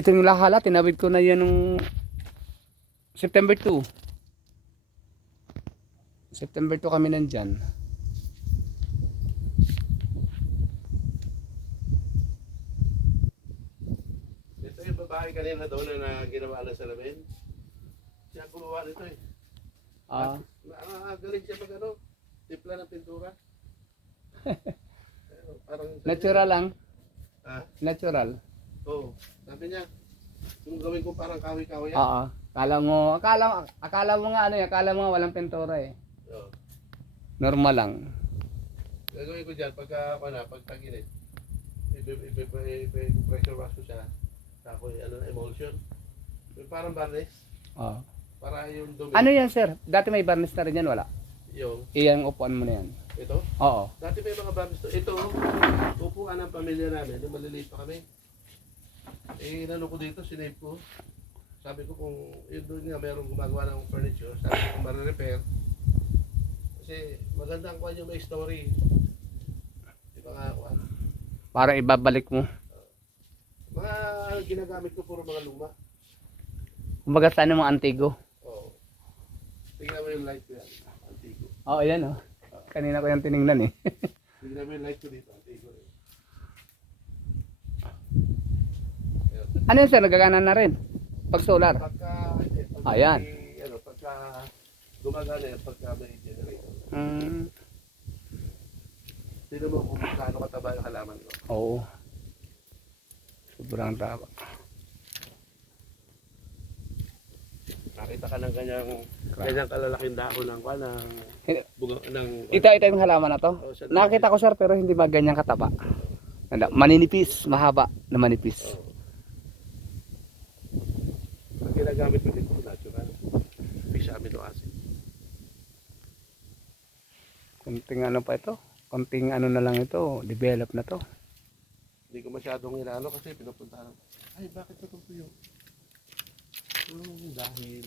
ito yung lahala, tinawid ko na yan nung September 2. September 2 kami nandyan. Ito yung babae kanina doon na ginawa na salamin. Siya gumawa nito eh. Galing siya mag ano, timpla ng pintura. Parang Natural lang. Natural. Natural. Oo. Sabi niya, kung gawin ko parang kawi-kawi yan. Oo. Akala mo nga ano, akala mo nga walang pintura eh. Oo. Normal lang. Gagawin ko dyan pagka tag-init. Pressure wash ko siya. Tapos emulsion. Parang varnish. Oo. Para yung dumi. Ano yan, sir? Dati may varnish na rin yan, wala? Yung Iyang upuan mo na yan. ito. Oo. Dati may mga varnish to. Ito, upuan ng pamilya namin. Yung maliliit pa kami. Inano ko dito, sinave ko. Sabi ko kung yun doon nga mayroong gumagawa ng furniture, sabi ko kung marirepair. Kasi magandang kuha yung may story. Di ba nga kuha? Para ibabalik mo. Mga ginagamit ko puro mga luma. Kumbaga saan yung mga antigo. Oo. Tingnan mo yung light ko yan. Antigo. Oo, yan oh. Kanina ko yung tiningnan eh. Tingnan mo yung light ko dito. Antigo rin. Ano yun, sir? Nagagana na rin? Pag solar? Ayan. Pagka gumagana yan, pagka may generator. Tingnan mo kung gaano kataba yung halaman ko. Oo. Sobrang taba. Nakita ka ng ganyang kalalaking dahon ng bunga ng Ito yung halaman na to. Nakita ko, sir, pero hindi ba ganyang kataba? Maninipis, mahaba na manipis. Ang ginagamit ko dito natural. Fish amino acid. Konting ano pa ito? Konting ano na lang ito, develop na to. Hindi ko masyadong inaano kasi pinupuntahan. Ay, bakit natutuyo? Dahil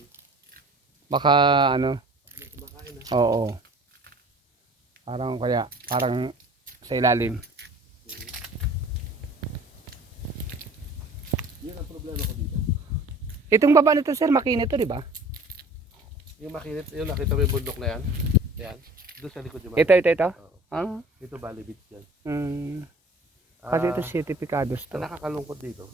Baka ano, hindi kumakain na. oo. Parang sa ilalim. Yan ang problema ko dito. Itong baba nito, sir, makinit to, di ba? Yung makinit, yun nakita mo yung bundok na yan. Yan. Doon sa likod yung Ito. Ito Bali Beach yan. Kasi ito certificados to. Ang nakakalungkot dito,